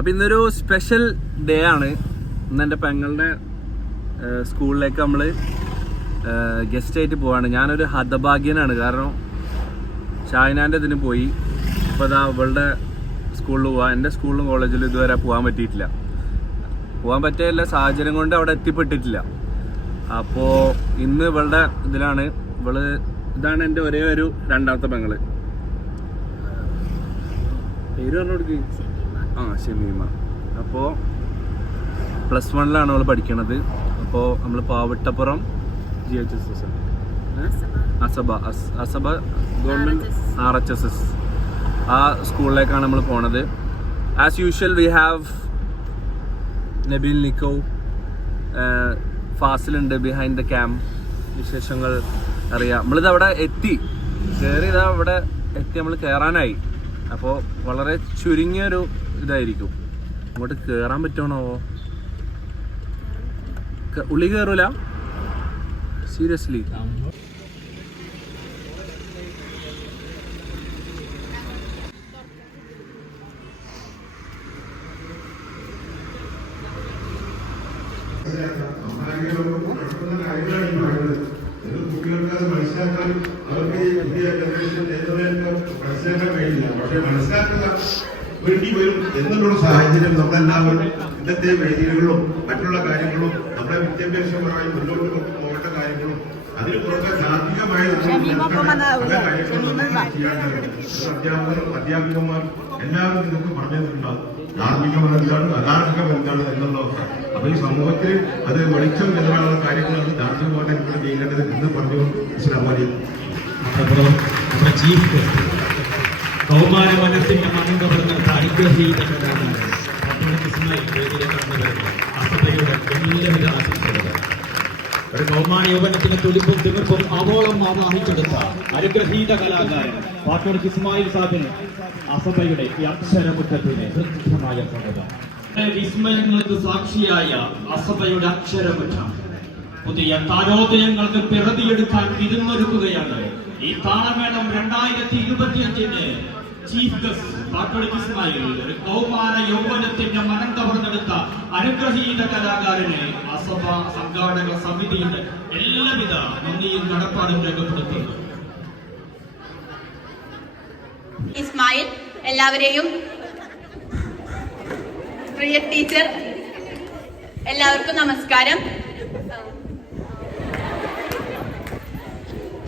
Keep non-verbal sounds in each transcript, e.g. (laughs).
അപ്പൊ ഇന്നൊരു special day ആണ്. ഇന്ന് എന്റെ പെങ്ങളുടെ സ്കൂളിലേക്ക് നമ്മൾ ഗസ്റ്റ് ആയിട്ട് പോവാണ്. ഞാനൊരു ഹതഭാഗ്യനാണ്. കാരണം ഷാഹിനാന്റെ ഇതിന് പോയി. ഇപ്പോൾ അതാ ഇവളുടെ സ്കൂളിൽ പോവാ. എന്റെ സ്കൂളിലും കോളേജിലും ഇതുവരെ പോകാൻ പറ്റിയിട്ടില്ല. പോകാൻ പറ്റിയ സാഹചര്യം കൊണ്ട് അവിടെ എത്തിപ്പെട്ടിട്ടില്ല. അപ്പോൾ ഇന്ന് ഇവളുടെ ഇതിലാണ്. ഇവൾ ഇതാണ് എന്റെ ഒരേ ഒരു രണ്ടാമത്തെ പെങ്ങൾ. പേര് പറഞ്ഞു കൊടുക്ക്. ആ ഷമീമ അപ്പോൾ പ്ലസ് വണ്ണിലാണ് അവൾ പഠിക്കണത്. അപ്പോൾ നമ്മൾ Pavattappuram G H S S അസബ അസഭ. അസബ government R H S S ആ സ്കൂളിലേക്കാണ് നമ്മൾ പോണത്. As usual we have Nabeel നിക്കോ ഫാസിലുണ്ട് ബിഹൈൻഡ് ദ ക്യാമ്പ് വിശേഷങ്ങൾ അറിയാം. നമ്മളിത് അവിടെ എത്തി. കയറി ഇതാ ഇവിടെ എത്തി. നമ്മൾ കയറാനായി അപ്പോൾ വളരെ ചുരുങ്ങിയൊരു ഇതായിരിക്കും. അങ്ങോട്ട് കയറാൻ പറ്റണോ ഉള്ളി കയറൂല സീരിയസ്ലി മനസ്സിലാക്കാൻ അവർക്ക് ഈ കഴിയില്ല. പക്ഷെ മനസ്സിലാക്കുക വേണ്ടി വരും എന്നുള്ള സാഹചര്യം നമ്മളെല്ലാവരും ഇന്നത്തെ വേദികളിലും മറ്റുള്ള കാര്യങ്ങളും നമ്മുടെ വിദ്യാഭ്യാസപരമായി മുന്നോട്ട് പോകേണ്ട കാര്യങ്ങളും അതിന് പുറമെ ധാർമ്മികമായ അധ്യാപകരും അധ്യാപികമാരും എല്ലാവരും നിങ്ങൾക്ക് പറഞ്ഞു തന്നിട്ടുണ്ടാവും ധാർമ്മികം എന്താണ് അധാർമികം എന്താണ് എന്നുള്ളതൊക്കെ. അപ്പൊ ഈ സമൂഹത്തിൽ അത് വെളിച്ചം എന്നുള്ള കാര്യങ്ങളാണ് ധാർമ്മികമായിട്ട് നിങ്ങൾ ചെയ്യേണ്ടത് എന്ന് പറഞ്ഞു മനസ്സിലാവാൻ നമ്മുടെ ചീഫ് കൗമാര മനസ്സിന്റെ എല്ലാവിധ ആശംസകളും ഒരു കൗമാര യൗവനത്തിന് തുടിപ്പും തിമിർപ്പും ആവോളം ആവാഹിച്ചെടുത്ത അനുഗ്രഹീത കലാകാരൻ പാട്ടോട് ഇസ്മായിൽ സാബിന് അസഭയുടെ ഈ അക്ഷരമുറ്റത്തിന് ഹൃദ്യമായ സ്വാഗതം. വിസ്മയങ്ങൾക്ക് സാക്ഷിയായ അസഭയുടെ അക്ഷരമുഖം പുതിയ താരോദയങ്ങൾക്ക് പിറവിയെടുക്കാൻ വിരുന്നൊരുക്കുകയാണ് ഈ താളമേളം രണ്ടായിരത്തി ഇരുപത്തിയഞ്ചിന് ചീഫ് ഗസ്റ്റ് പാട്ടോളിക് ഇസ്മായിൽ ഒരു കൗമാര യൗവനത്തിന്റെ മനം കവർന്നെടുത്ത അനുഗ്രഹീത കലാകാരനെ അസഭ സംഘാടക സമിതിയുടെ എല്ലാവിധ നന്ദിയും കടപ്പാടും രേഖപ്പെടുത്തുന്നു. ഇസ്മായിൽ എല്ലാവരെയും പ്രിയ ടീച്ചർ എല്ലാവർക്കും നമസ്കാരം.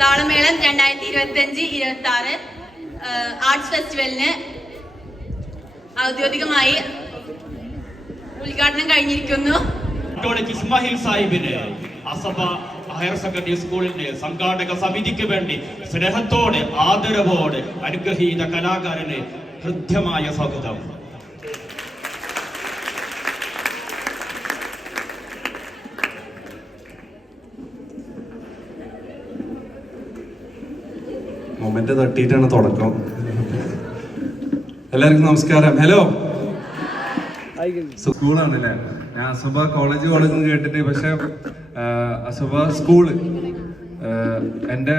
താളമേളം രണ്ടായിരത്തി ഇരുപത്തി അഞ്ച് ഇരുപത്തി ആറ് ആർട്സ് ഫെസ്റ്റിവലിന് ഔദ്യോഗികമായി ഉദ്ഘാടനം കഴിഞ്ഞിരിക്കുന്നു. ഇസ്മാഹിൽ സാഹിബിന് അസഭ ഹയർ സെക്കൻഡറി സ്കൂളിന്റെ സംഘാടക സമിതിക്ക് വേണ്ടി സ്നേഹത്തോടെ ആദരവോടെ അനുഗ്രഹീത കലാകാരന് ഹൃദ്യമായ സ്വാഗതം. മൊമെന്റ് തട്ടിയിട്ടാണ് തുടക്കം. എല്ലാവർക്കും നമസ്കാരം. ഹലോ സ്കൂളാണ് അല്ലേ ഞാൻ അസുബ കോളേജ് കോളേജ് എന്ന് കേട്ടിട്ട് പക്ഷെ അസുബ സ്കൂൾ എന്റെ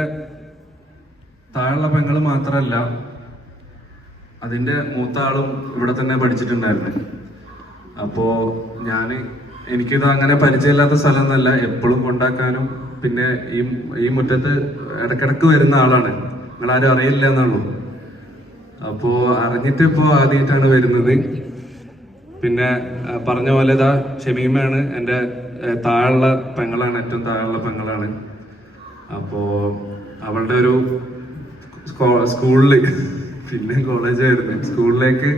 താഴെയുള്ള പെങ്ങൾ മാത്രമല്ല അതിന്റെ മൂത്ത ആളും ഇവിടെ തന്നെ പഠിച്ചിട്ടുണ്ടായിരുന്നു. അപ്പോൾ ഞാൻ എനിക്കിത് അങ്ങനെ പരിചയമില്ലാത്ത സ്ഥലമൊന്നുമല്ല എപ്പോഴും കൊണ്ടാക്കാനും പിന്നെ ഈ ഈ മുറ്റത്ത് ഇടക്കിടക്ക് വരുന്ന ആളാണ്. നിങ്ങളാരും അറിയില്ല എന്നുള്ളൂ. അപ്പോ അറിഞ്ഞിട്ട് ഇപ്പോ ആദ്യമായിട്ടാണ് വരുന്നത്. പിന്നെ പറഞ്ഞ പോലെ ഇതാ ഷമീമയാണ് എന്റെ താഴെയുള്ള പെങ്ങളാണ് ഏറ്റവും താഴെയുള്ള പെങ്ങളാണ്. അപ്പോ അവളുടെ ഒരു സ്കൂളിൽ പിന്നെ കോളേജായിരുന്നു. സ്കൂളിലേക്ക്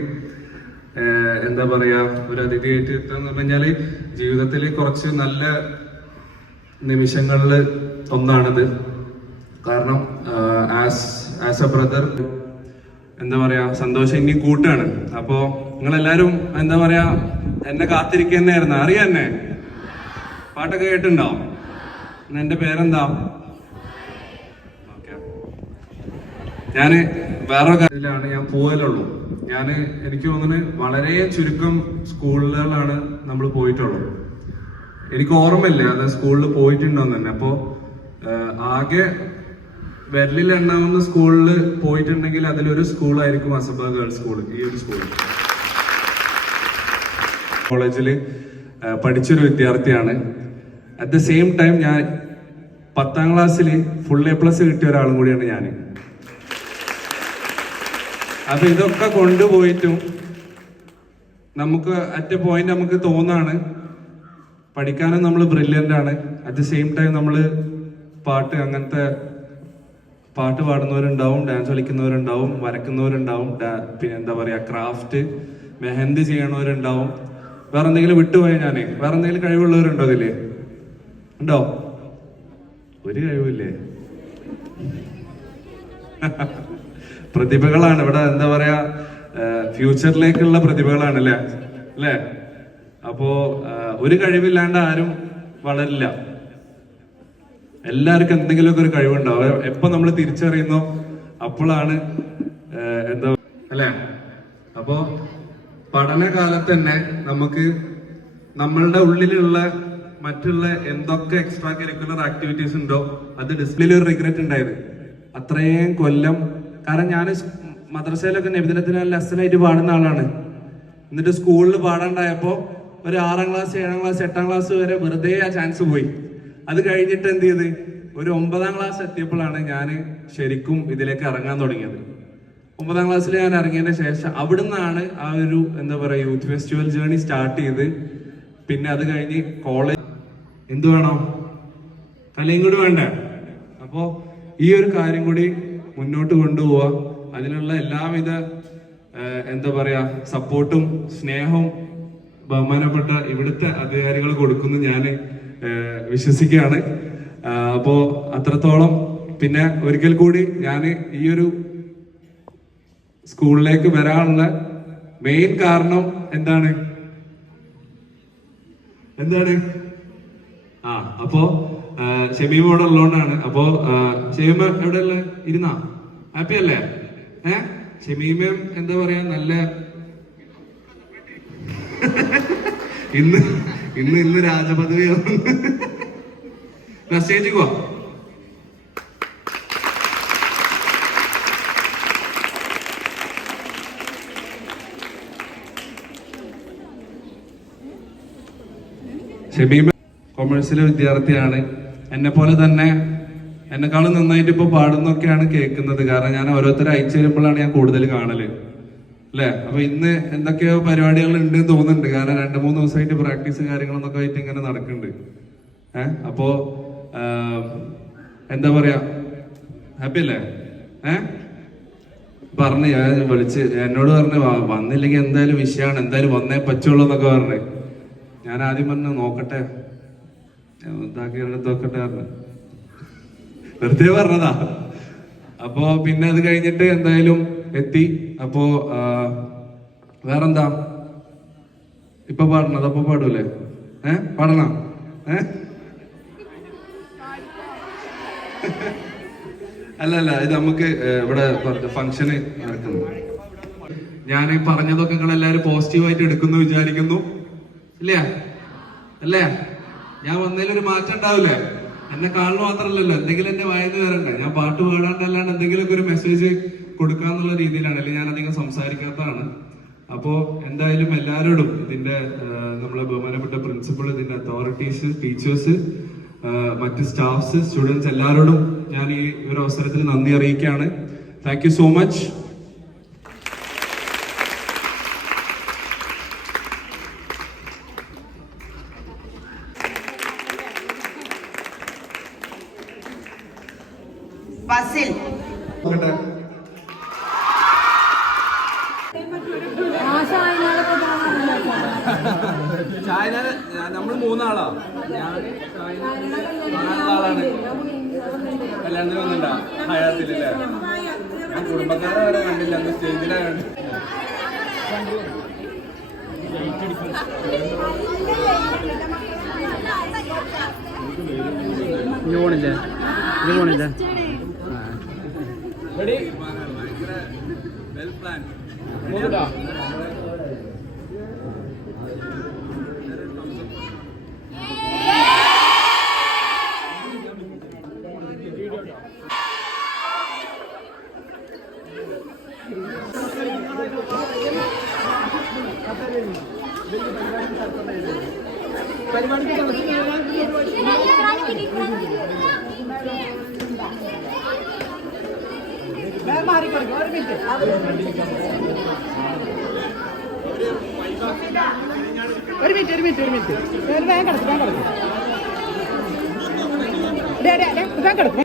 എന്താ പറയാ ഒരു അതിഥിയായിട്ട് എത്തുക പറഞ്ഞാൽ ജീവിതത്തിൽ കുറച്ച് നല്ല നിമിഷങ്ങളിൽ ഒന്നാണിത്. കാരണം ആസ് ആസ് എ ബ്രദർ എന്താ പറയാ സന്തോഷം ഇനി കൂട്ടാണ്. അപ്പോ നിങ്ങളെല്ലാരും എന്താ പറയാ എന്നെ കാത്തിരിക്കുന്നതായിരുന്നു അറിയാം എന്നെ. പാട്ടൊക്കെ കേട്ടുണ്ടോ എന്നാ എന്റെ പേരെന്താ? ഞാൻ വേറെ കാര്യത്തിലാണ് ഞാൻ പോകലുള്ളൂ. ഞാൻ എനിക്ക് തോന്നുന്നത് വളരെ ചുരുക്കം സ്കൂളുകളാണ് നമ്മൾ പോയിട്ടുള്ളത് എനിക്ക് ഓർമ്മയില്ല അത് സ്കൂളിൽ പോയിട്ടുണ്ടോന്ന് തന്നെ. അപ്പോ ആകെ വിരലിൽ എണ്ണാവുന്ന സ്കൂളിൽ പോയിട്ടുണ്ടെങ്കിൽ അതിലൊരു സ്കൂളായിരിക്കും അസബ ഗേൾസ് സ്കൂൾ ഈ ഒരു സ്കൂൾ കോളേജിൽ പഠിച്ചൊരു വിദ്യാർത്ഥിയാണ്. അറ്റ് ദ സെയിം ടൈം ഞാൻ പത്താം ക്ലാസ്സിൽ ഫുൾ എ പ്ലസ് കിട്ടിയ ഒരാളും കൂടിയാണ് ഞാൻ അപ്പൊ ഇതൊക്കെ കൊണ്ടുപോയിട്ടും നമുക്ക് അറ്റ് എ പോയിന്റ് നമുക്ക് തോന്നാണ് പഠിക്കാനും നമ്മൾ ബ്രില്യന്റ് ആണ്. അറ്റ് ദ സെയിം ടൈം നമ്മൾ പാട്ട് അങ്ങനത്തെ പാട്ട് പാടുന്നവരുണ്ടാവും ഡാൻസ് കളിക്കുന്നവരുണ്ടാവും വരക്കുന്നവരുണ്ടാവും പിന്നെ എന്താ പറയുക ക്രാഫ്റ്റ് മെഹന്തി ചെയ്യണവരുണ്ടാവും. വേറെ എന്തെങ്കിലും വിട്ടുപോയാൽ ഞാൻ വേറെ എന്തെങ്കിലും കഴിവുള്ളവരുണ്ടോ അതിൽ? ഉണ്ടോ? ഒരു കഴിവില്ലേ (laughs) പ്രതിഭകളാണ്. ഇവിടെ എന്താ പറയാ ഫ്യൂച്ചറിലേക്കുള്ള പ്രതിഭകളാണ് അല്ലേ? അല്ലേ? അപ്പോ ഒരു കഴിവില്ലാണ്ട് ആരും വളരില്ല. എല്ലാവർക്കും എന്തെങ്കിലുമൊക്കെ ഒരു കഴിവുണ്ടാവും എപ്പോ നമ്മൾ തിരിച്ചറിയുന്നോ? അപ്പോഴാണ് എന്താ അല്ലേ? അപ്പോ പഠനകാലത്ത് തന്നെ നമുക്ക് നമ്മളുടെ ഉള്ളിലുള്ള മറ്റുള്ള എന്തൊക്കെ എക്സ്ട്രാ കരിക്കുലർ ആക്ടിവിറ്റീസ് ഉണ്ടോ അത് ഡിസ്പ്ലേയിൽ ഒരു റിഗ്രറ്റ് ഉണ്ടായത്. അത്രയും കൊല്ലം കാരണം ഞാൻ മദ്രസയിലൊക്കെ നബിദിനത്തിന് ലെസനായിട്ട് പാടുന്ന ആളാണ്. എന്നിട്ട് സ്കൂളിൽ പാടാണ്ടായപ്പോൾ ഒരു ആറാം ക്ലാസ് ഏഴാം ക്ലാസ് എട്ടാം ക്ലാസ് വരെ വെറുതെ ആ ചാൻസ് പോയി. അത് കഴിഞ്ഞിട്ട് എന്ത് ചെയ്ത്? ഒരു ഒമ്പതാം ക്ലാസ് എത്തിയപ്പോഴാണ് ഞാൻ ശരിക്കും ഇതിലേക്ക് ഇറങ്ങാൻ തുടങ്ങിയത്. ഒമ്പതാം ക്ലാസ്സിൽ ഞാൻ ഇറങ്ങിയതിന് ശേഷം അവിടുന്നാണ് ആ ഒരു എന്താ പറയുക യൂത്ത് ഫെസ്റ്റിവൽ ജേണി സ്റ്റാർട്ട് ചെയ്ത്. പിന്നെ അത് കഴിഞ്ഞ് കോളേജ് എന്തു വേണം? കലയും കൂടി വേണ്ട? അപ്പോൾ ഈ ഒരു കാര്യം കൂടി മുന്നോട്ട് കൊണ്ടുപോവാ അതിനുള്ള എല്ലാവിധ എന്താ പറയാ സപ്പോർട്ടും സ്നേഹവും ബഹുമാനപ്പെട്ട ഇവിടുത്തെ അധികാരികൾ കൊടുക്കുന്നു ഞാൻ വിശ്വസിക്കുകയാണ്. അപ്പോൾ അപ്പോ അത്രത്തോളം പിന്നെ ഒരിക്കൽ കൂടി ഞാൻ ഈ ഒരു സ്കൂളിലേക്ക് വരാനുള്ള മെയിൻ കാരണം എന്താണ്? എന്താണ്? ആ അപ്പോ ഷമീം ഉള്ളതുകൊണ്ടാണ് അപ്പോ ഷമീമ എവിടെ ഉള്ള? ഇരുന്നാ? ഹാപ്പി അല്ലേ? ഏ? ഷമീമയും എന്താ പറയാ? നല്ല (laughs) ഇന്ന് ഇന്ന് ഇന്ന് രാജപദവി സ്റ്റേജിൽ പോവാ ഷബീബ് കൊമേഴ്സിലെ വിദ്യാർത്ഥിയാണ്. എന്നെ പോലെ തന്നെ എന്നെക്കാളും നന്നായിട്ട് ഇപ്പൊ പാടുന്നൊക്കെയാണ് കേൾക്കുന്നത്. കാരണം ഞാൻ ഓരോരുത്തരെ അയച്ചു തരുമ്പോഴാണ് ഞാൻ കൂടുതൽ കാണൽ. അല്ലേ? അപ്പൊ ഇന്ന് എന്തൊക്കെയോ പരിപാടികൾ ഉണ്ട് എന്ന് തോന്നുന്നുണ്ട്. കാരണം രണ്ട് മൂന്ന് ദിവസമായിട്ട് പ്രാക്ടീസ് കാര്യങ്ങളൊക്കെ ആയിട്ട് ഇങ്ങനെ നടക്കുന്നുണ്ട്. ഏഹ് അപ്പോ എന്താ പറയാ? ഹാപ്പി അല്ലേ? ഏഹ് പറഞ്ഞു ഞാൻ വിളിച്ച് എന്നോട് പറഞ്ഞു "വ- വന്നില്ലെങ്കിൽ എന്തായാലും വിഷയമാണ്. എന്തായാലും വന്നേ പറ്റുള്ളൂ എന്നൊക്കെ പറഞ്ഞു. ഞാൻ ആദ്യം പറഞ്ഞു നോക്കട്ടെ. ഇതാക്കി നോക്കട്ടെ പറഞ്ഞു. വെറുതെ പറഞ്ഞതാ. അപ്പോ പിന്നെ അത് കഴിഞ്ഞിട്ട് എന്തായാലും എത്തി. അപ്പോ വേറെന്താ? ഇപ്പൊ പാടണത് അപ്പൊ പാടൂലേ? ഏ? പാടണ. ഏ? അല്ല അല്ല ഇത് നമുക്ക് ഇവിടെ ഫംഗ്ഷന് നടക്കുന്നു. ഞാൻ പറഞ്ഞതൊക്കെ നിങ്ങൾ എല്ലാവരും പോസിറ്റീവായിട്ട് എടുക്കുന്നു വിചാരിക്കുന്നു. ഇല്ലേ? അല്ലേ? ഞാൻ വന്നതിൽ ഒരു മാറ്റം ഉണ്ടാവില്ലേ? എന്നെ കാണുന്ന മാത്രമല്ലല്ലോ. എന്തെങ്കിലും എന്റെ വായന വരണ്ട ഞാൻ പാട്ട് പാടാണ്ടല്ലാണ്ട് എന്തെങ്കിലുമൊക്കെ ഒരു മെസ്സേജ് കൊടുക്കാന്നുള്ള രീതിയിലാണ് അല്ലെങ്കിൽ ഞാൻ അധികം സംസാരിക്കാത്തതാണ്. അപ്പോ എന്തായാലും എല്ലാവരോടും ഇതിന്റെ നമ്മളെ ബഹുമാനപ്പെട്ട പ്രിൻസിപ്പൾ ഇതിന്റെ അതോറിറ്റീസ് ടീച്ചേഴ്സ് മറ്റ് സ്റ്റാഫ്സ് സ്റ്റുഡൻസ് എല്ലാവരോടും ഞാൻ ഈ ഒരു അവസരത്തിൽ നന്ദി അറിയിക്കുകയാണ്. Thank you so much Fazil ചായന നമ്മൾ മൂന്നാളാ? ഞാൻ ആളാണ് കല്യാണത്തിന് വന്നിട്ടാ ഹയാത്തിലെ ഞാൻ കുടുംബക്കാരെ വരെ കണ്ടില്ല. അന്ന് സ്റ്റേജിലാണ് പോണില്ലേ? പോണില്ലേ? റെഡി? Well plan. മൂന്നിട്ടാ ആ ഒരു മിനിറ്റ് ഒരു മിനിറ്റ് ഒരു മിനിറ്റ്. ഒരു വേഗം കിടക്കും വേഗം കിടക്കും. വേഗം ഡേ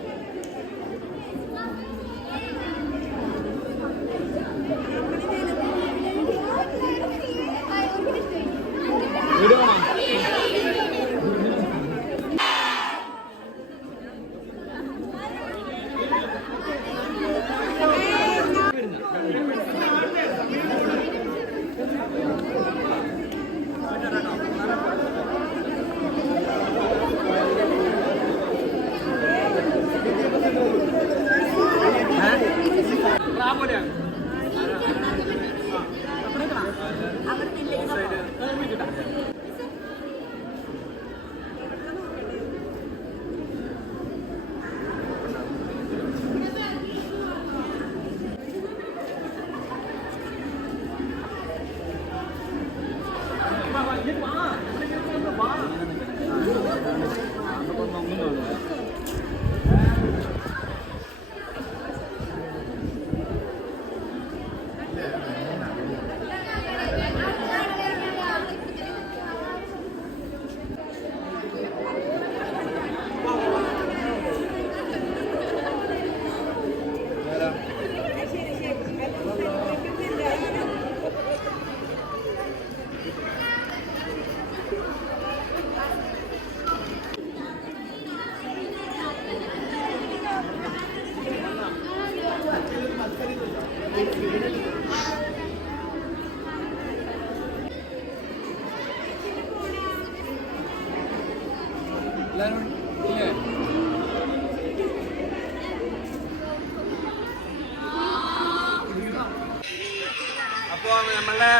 വേഗം കിടക്കും അപ്പോൾ നമ്മളുടെ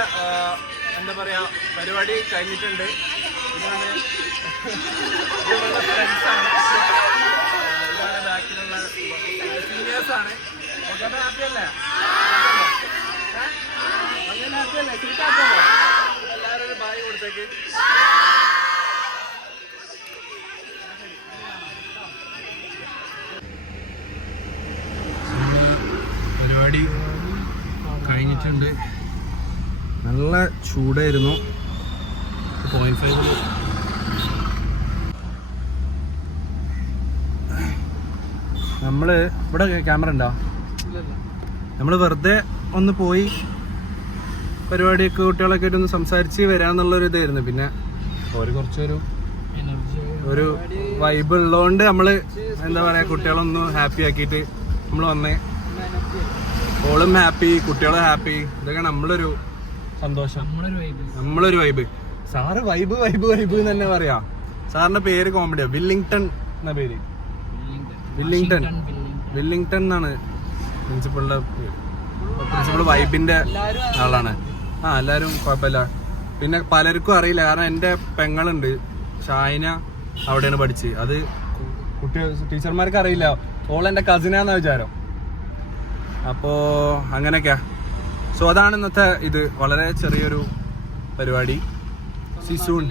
എന്താ പറയാ പരിപാടി കഴിഞ്ഞിട്ടുണ്ട്. ഇതാണ് ഇത് നമ്മളുടെ ആണ്. ഇതാണ് ബാക്കിലുള്ള സീനിയേഴ്സ് ആണ്. ഓക്കെ ഹാപ്പി അല്ലേ? അങ്ങനെ ഹാപ്പി അല്ലേ? ശരിക്കും എല്ലാവരും ഒരു ബായ് കൊടുത്തേക്ക്. ചൂടായിരുന്നു. പോയിന്റ് ഫൈവ് നമ്മൾ ഇവിടെ ക്യാമറ ഉണ്ടോ? നമ്മൾ വെറുതെ ഒന്ന് പോയി പരിപാടിയൊക്കെ കുട്ടികളൊക്കെ ആയിട്ട് ഒന്ന് സംസാരിച്ച് വരാന്നുള്ളൊരു ഇതായിരുന്നു. പിന്നെ ഒരു കുറച്ചൊരു ഒരു വൈബ് ഉള്ളതുകൊണ്ട് നമ്മൾ എന്താ പറയാ കുട്ടികളൊന്ന് ഹാപ്പി ആക്കിയിട്ട് നമ്മൾ വന്നേ. ഓളും ഹാപ്പി കുട്ടികളും ഹാപ്പി ഇതൊക്കെ നമ്മളൊരു സന്തോഷം. നമ്മളൊരു vibe sir vibe vibe vibe എന്ന് തന്നെ പറയാ. സാറിന്റെ പേര് കോമഡിയാ വില്ലിംഗ്ടൺ എന്ന പേര്. വില്ലിംഗ്ടൺ. വില്ലിംഗ്ടൺ. എന്നാണ് പ്രിൻസിപ്പളിന്റെ പ്രിൻസിപ്പൾ വൈബിന്റെ ആളാണ്. ആ എല്ലാരും കുഴപ്പമില്ല. പിന്നെ പലർക്കും അറിയില്ല. കാരണം എന്റെ പെങ്ങളുണ്ട്. ഷായന അവിടെയാണ് പഠിച്ച് അത് കുട്ടി ടീച്ചർമാർക്ക് അറിയില്ല. ഓൾ എന്റെ കസിനാന്ന വിചാരം. അപ്പോ അങ്ങനെയൊക്കെയാ. സോ അതാണ് ഇന്നത്തെ ഇത്. വളരെ ചെറിയൊരു പരിപാടി. സിസൂൺ